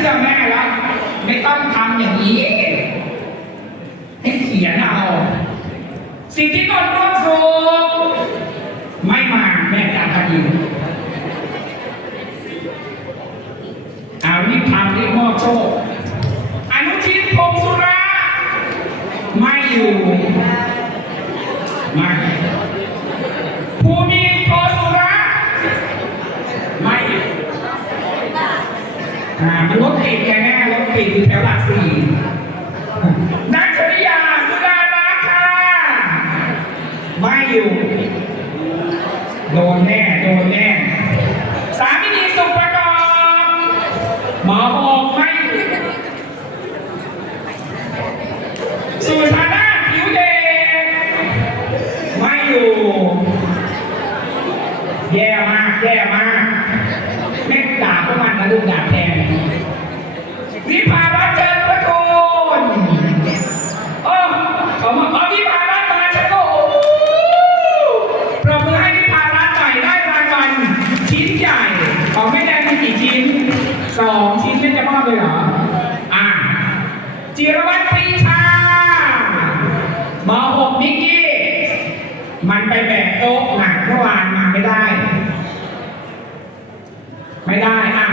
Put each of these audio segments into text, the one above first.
ชื่อแม่แล้วไม่ต้องทำอย่างนี้ ให้เขียนเอาสิ่งที่ตนร่วมสุขไม่มาแม่จากคดีอาวิธามรีบมอบโชค อนุชิตพงศ์สุระไม่อยู่ ไม่ภูมิโพสุระ ไม่อ่า มันรถติดแกแน่รถติดอยู่แถวหลักสี่นักชริยาสุดารักค่ะ ไม่อยู่ โดนแน่ โดนแน่ สามีสุประกอบหมอบอกไม่อยู่สุชาดาผิวเด็กไม่อยู่ แย่มาก แย่มากแม่ด่าพวกมันนะลูกด่าแทน วิภารัตน์เจริญประโคนโอ้ขามาเอาวิภารัตน์มาฉันก็โอ้ปรบมือให้วิภารัตน์หน่อยได้รางวัลชิ้นใหญ่ของแม่แดงมีกี่ชิ้นสองชิ้นไม่จะมอบเลยเหรอ อ่าจิรวัตรปรีชามหกนิกกี้ มันไปแบกโต๊ะหนักเมื่อวานมาไม่ได้ ไม่ได้อะ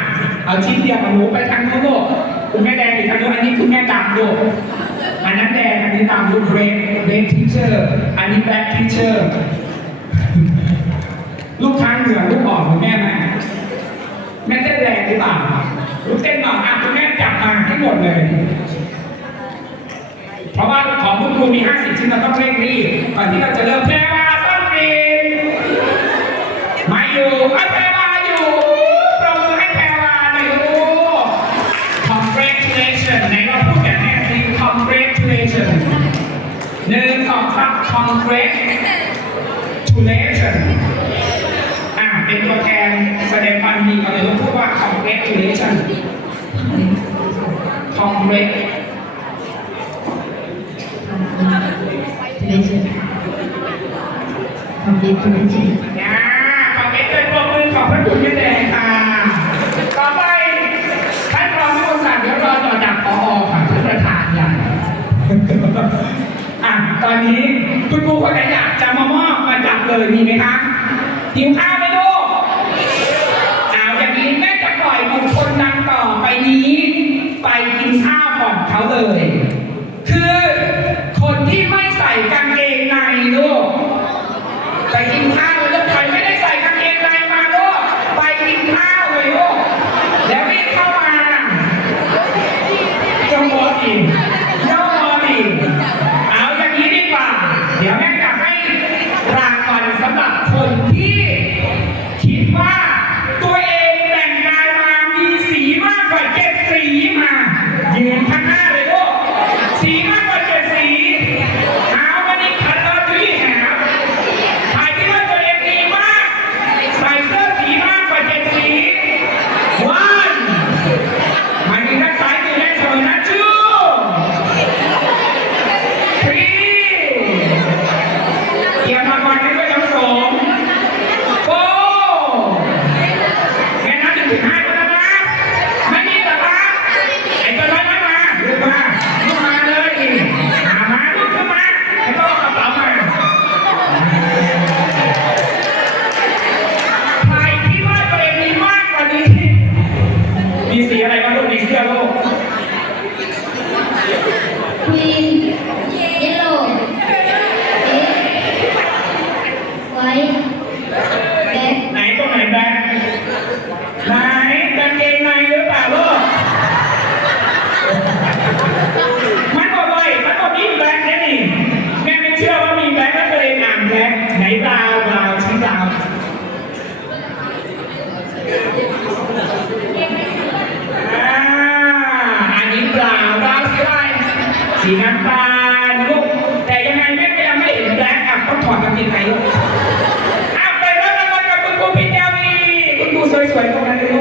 เอาชิ้นเดียวมาหนูไปทางโน้นลูก คุณแม่แดงอีกทางโน้นอันนี้คุณแม่ดำลูอันนั้นแดงอันนี้ดำลูเรดเรดทิเชอร์อันนี้แบล็คทิเชอร์ลูกค้างเหนือลูกออกคุณแม่ไหมแม่เต้นแรงหรือเปล่าลูกเต้นหน่อยอะคุณแม่จับมาให้หมดเลย เพราะว่าของคุณครูมี 50 ชิ้นเราต้องเร่งรีบก่อนที่เราจะเริ่มแพรวาต้นรีมาอยู่อะแพรวาอยู่ congratulation อ่าเป็นตัวแทนแสดงความดีเขาเลยต้องพูดว่า congratulation congrat คอนเทนต์คอนเทนต์คอนเทนต์เป็นพวกมือของพระคุณนี่แตอนนี้คุณครูคนไหนอยากจะมามอบมาจับเลยมีไหมคะหิวข้าวไหมลูกเอาอย่างนี้แม่จะปล่อยบุคคลดังต่อไปนี้ ไปกินข้าวก่อนเขาเลย คือคนที่ไม่ใส่กางเกงในลูกไปกินข้าวเลยลูกใครไม่ได้ใส่กางเกงในมาลูกไปกินข้าวเลยลูกแล้วรีบเข้ามาจงโมดีโนโมดีเอา สีน้ำตาลลูกแต่ยังไงแม่ก็ยังไม่เห็นแบล็คอะต้องถอดกางเกงในลูกอะไปรับรางวัลกับคุณครูพิญญาวีคุณครูสวยๆตรงนั้นเลย